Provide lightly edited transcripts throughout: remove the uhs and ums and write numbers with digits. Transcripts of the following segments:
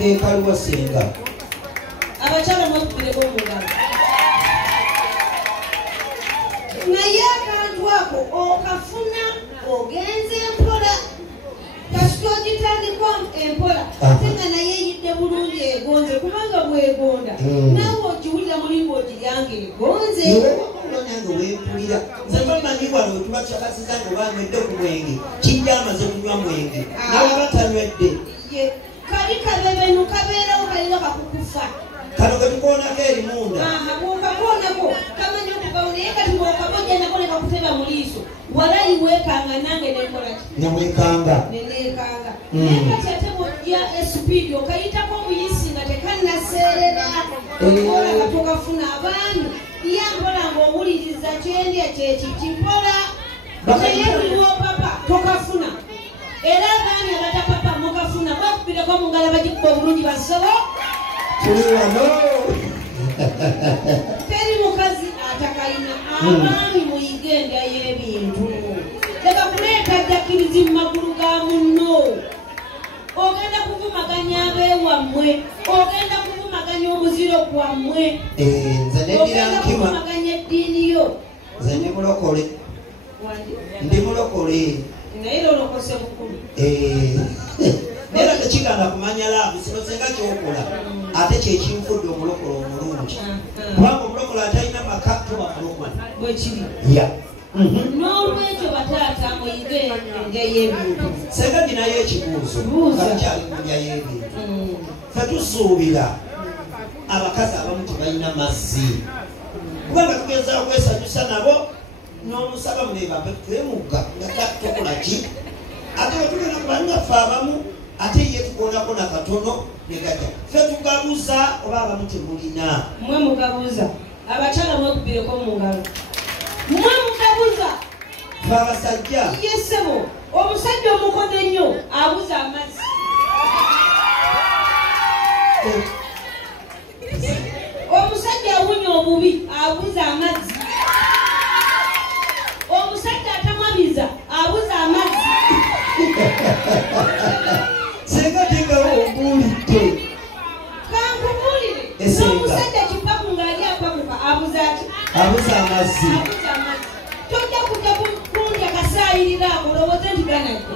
kekaliwa senga abakyala mwakubireko omugalo naye akantu ako okafuna ogenze empola kasita ogitandikwa empola ate nga naye eyidde bulungi egonze kubanga bwegonda naawe ogiwulira mulimba ogiryanga egonze nange weempulira nze bamanyi wano wetubakyakasiza ngaobanywedde ku mwenge kijja amaze kunywa mwenge nawe batanywedde kali kabebenu kabeerawo kalina kakukufa kano ketukoonako eri munda bwokakoonako kamanyi okugawo naye kati bwokabojja nako ne kakuteba mu liiso walayi weekanga nange nenkolaki nemwekanga neneekanga naye kati ate bwojja esupiidi okayitako omuyisi nga tekannaseerera okola katokafuna abaami yampola ng'owuliriza kyendya kyekiki mpola naye buliwo papa tokafuna era abaami abatapapa mukafuna mwakubireko mu ngala bagikuba obulungi basobo tuli wano teri mukazi atakalina abaami muyige endya y'ebintu leka kuleeta jakirizi mu magulu ga munno ogenda kuvumaganya abeewammwe ogenda kuvumaganya omuziro gwammwe ogenda kuvumaganya eddiini yo nze ndi mulokole ndi mulokole naye lolokose bukulu era tekiganda kumanya laavu sino senga kyokola ate kyekinfudde omulokole omulungi kubanga omulokole atalina maka toba mulokole bwekiri n'olwekyo bataata muyige endya y'ebintu senga ginayo ekibuuzo kakyali kundya y'ebintu fe tusuubira abakazi abamu tebalina mazzi kubanga tugezao kwesanyusa nabo n'omusaba mulebambe twemugga nga tokolaki ate wetugenda kubanyaffe abamu ate ye tukonako na katono negaja fe tugabuza oba abamu temulina mwe mugabuza abakyala mwekubireko mu ngalo mwe mugabuza fe abasajja yesebo omusajja omukodo ennyo abuza amazzi omusajja awunya obubi abuza amazzi omusajja atamabiza abuza amazzi senga tengawo ombulidde kankubulire n'omusajja kipaku ng'ali apakuka abuza ati abuza amazzi tojja kujja kundi akasaayirira ako olowooze nti ganajjo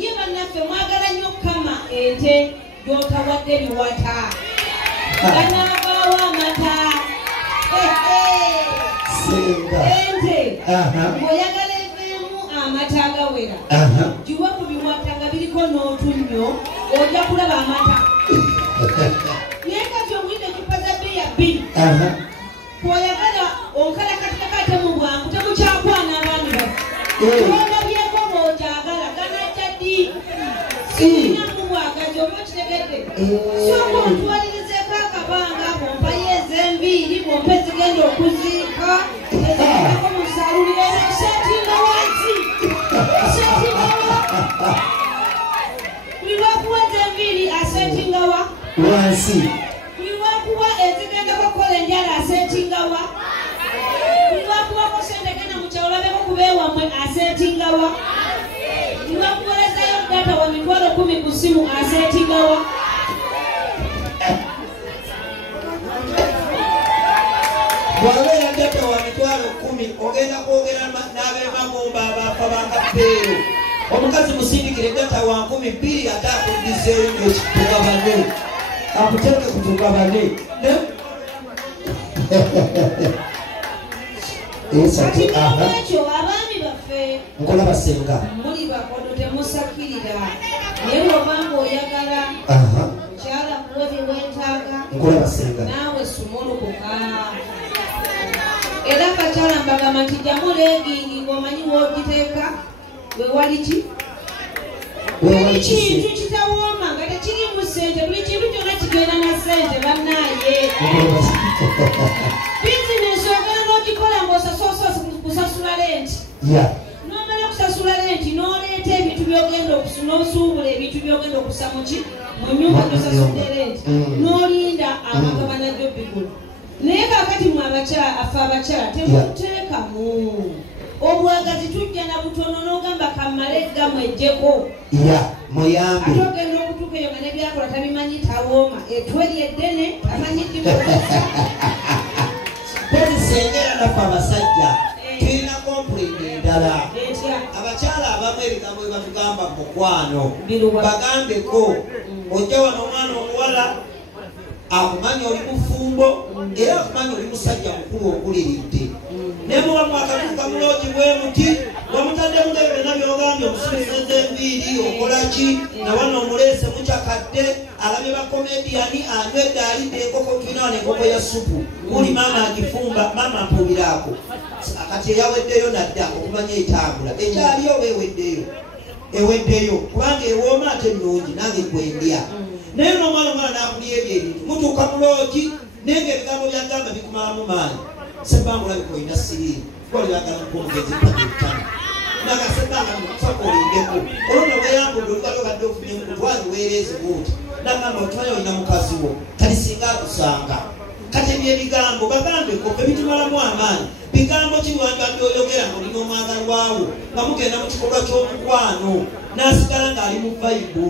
ye bannaffe mwagala nnyo okukama ente gy'otawadde biwata ganaavaawo amata ente bw'oyagala eveemu amata agawera giwe ku biwata nga biriko n'otunnyo ojja kulaba amata naye kati omwidde ecupa za bbeeya bbiri bw'oyagala onkalakatikakate mu bwangu temukyakwana abaami baffe olabyeko bw'ogyagala ganajja ddi sirinamu bwagazi oba okitegedde sooka ontwalirizeeko akabanga bwompayo ez'enviiri bwompa ezigenda okuziika ezigendako mu salulire esetinga wansi esetingawa buli lwakuwa ez'enviiri asetingawa wansi buli lwakuwa ezigenda kukola enjala asetingawa buli lwakuwako sente genda mu kyalo olabeko kubeewammwe asetingawa buli lwakuwerezayo data wa mitwalo 10 ku ssimu asetingawa bwabeera data wa mitwalo 10 ogenda kwogera n'abemagomba abafa bakappeero omukazi musindikire data wa 12 ate akuddiseeyo tugabane akuteeke kutugabane kati n'olwekyo abaami baffe nkola basenga muli bakodo temusakirira naye bw'obanga oyagala mukyala kuwe byewetaaga nkola basenga naawe sumulukuka era kakyala mbagamba nti jjamu leegingi ng'omanyi woogiteeka wewali ki buli kintu kitawooma nga tekirimu ssente buli kintu kyonna kigenda na ssente bannaaye bizinesi ogenda n'ogikola ng'osasosa kusasula lenti n'omala okusasula lenti n'oleeta ebintu byogenda n'osuubula ebintu byogenda okusa muki mu nnyumba gy'osasudde lenti n'olinda abagaba najjo bigula naye kaakati mwe affe abakyala temuteekamu obwagazi tujja na butono n'ogamba kammale gamwejjeko muyambe ate ogenda okutuuka eyo nga nebyakola tabimanyi tawooma etwe lyeddene tamanyi ddimusa terisengera nafe abasajja tulina kompuleini endala abakyala abamu ebigambo bye batugamba mu mukwano bagambeko ojja wano omwana omuwala akumanya oli mufumbo era akumanya oli musajja mukulu oguliridde naye muba mwakatuuka muloogi bwe muti wamutaddemu nga byonna byogambye omusulisenza enviiri okolaki nawano omuleese mukyakadde alabye bakomediyani anywedde alidde enkoko tulina wano enkoko ya supu kuli maama agifumba maama mpuubiraako kati eyaweddeyo nadda okumanya etambula ekyaliyo oba eweddeyo kubanga ewooma ate ennungi nange gwendya naye n'omwana n'akulya ebyo ebintu mutuuka muloogi naye ngaebigambo byagamba bikumalamu maanyi sebanga olabika olina siriimu kuba lyagala mukwongeza empaka ebitano naga sebanga mukusaka olindeko olwo weyambudde olubali obadde ofunye mukutwali weereeze buuti nagamba otumanya olina mukazi wo kati singa akusanga kati ebyebigambo bagambeko ebitumalamu amaanyi bigambo kibiwanja byoyogera ngaolina omwagalwawo nga mugenda mu kikolwa ky'omukwano n'asigala ng'ali mu vayibu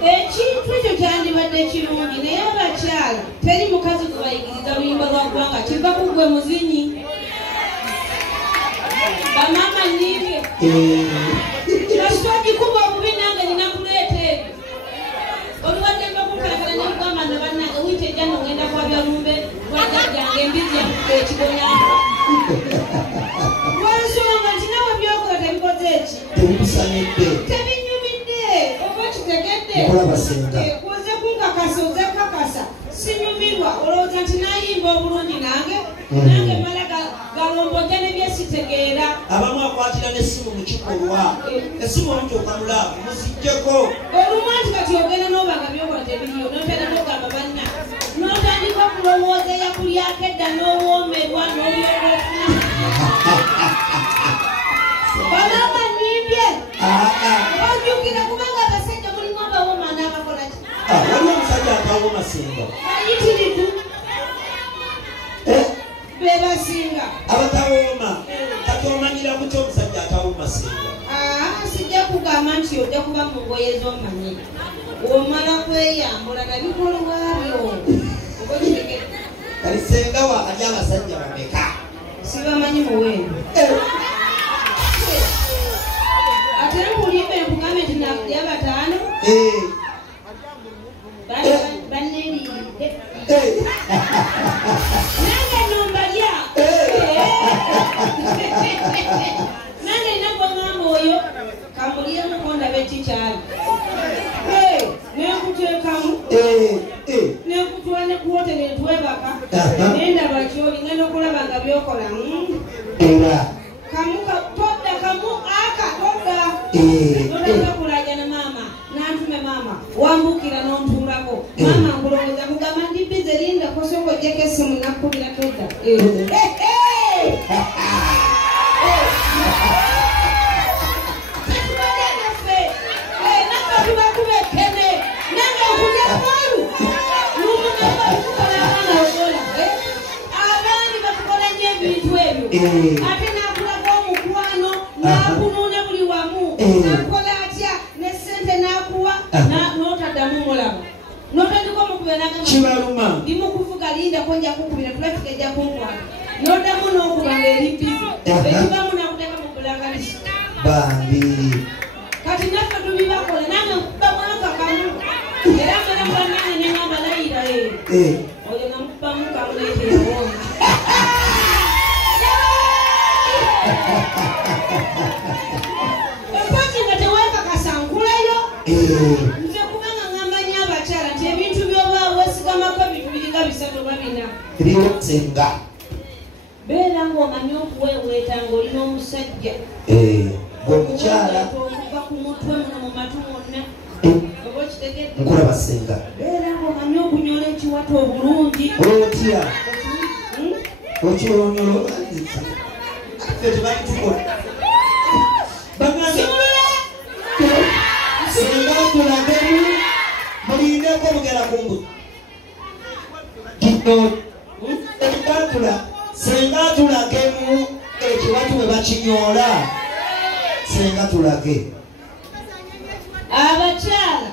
ekintu ekyo kyandibadde kirungi naye abakyala teri mukazi gwe bayigiriza luyimba lwa ggwanga kiva ku gwe muzinyi bamama nibye kasitwagikuba obubi nange nina kuleeta ebyo oluwadde mbakukalakala nekugamba na bannange wiita ejja nogenda kwabya lumbe lwajajjange embizi yakuba ekigonyako lwensonga nti nawe byokola tebikoze eki tebikusanyidde tebinyumidde oba kitegedde kuze kunkakasa ozekakasa sinyumirwa olowooza nti nayimba obulungi nange mala galomboja nebyesitegeera abamu akwatira n'essimu mu kikolwa essimu omutuukamulaavu muzijjeko olumu nti kati ogenda n'obanga byokola tebiriyo notera n'ogamba banna n'otandika kulowooza eyakulyako edda n'owoomerwa n'obyobofuna balaba nibye ojjukira kubanga abasajja mulimu abawooma n'abakola ki waliwo omusajja atawooma singa ayitirivu bebasinga abatawooma kati omanyira ku kyomusajja atawooma singa sijja kugamba nti ojja kuba mu ngoye z'omanyi omala kweyambula nabikolwabyo oba kitegedde kali senga wakali abasajja bameka sibamanyi muwendo ate nkulimba enkugambe nti nakulya bataano baneriiridde nange nombalya nange nakogamba oyo kamulyemu ndaba ekikyali nenkuteekamu nenkutwala ne kuwotera entwebaka nendaba kyoli ngenda okulaba nga byokola todda kamu aka todda nodda kulaja na maama nantume maama wambukira nontuulako maama nkulowooza mugamba ndi bize linda kosoko ojjeko essimu nakkubira todda tubakuba etteme nange nkulya mwalu numunabakukolaaanaogola abaami bakukola nnyo ebintu ebyo ate nakulaga omukwano nakunuuna buli wamu nakola atya nesente nakuwa notaddamu mulaba notandika omukubira kibaluma ndimukuvuga lindako nja kukubira tulafika ejja kunkwata noddamu nokuba ngaeri bizi ekibamu nakuteeka mu bulagalisi bambi kati naffe tubibakola nange nkuba mwaka kamu era mala mubanange neŋamba layira oyo namukubamu kamu neteyawoona empaki nga tewekakasa nkulayo nze kubanga ŋamba nyo abakyala nti ebintu byoba wesigamako ebintu biringa bisatu oba bina biwosenga beera ngaomanyi okuweweeta ngaolina omusajja gwomukyala okuva ku mutwe muno mu matu mwonna oba kitegedde nkulaba senga beera ngaomanyi okunyola ekiwata obulungi otya okyonyolo tebatukola senga tulagemu mulindeko omugera kumbuzi ebitantula senga tulagemu ekiwata nakinyoola senga tulage abakyala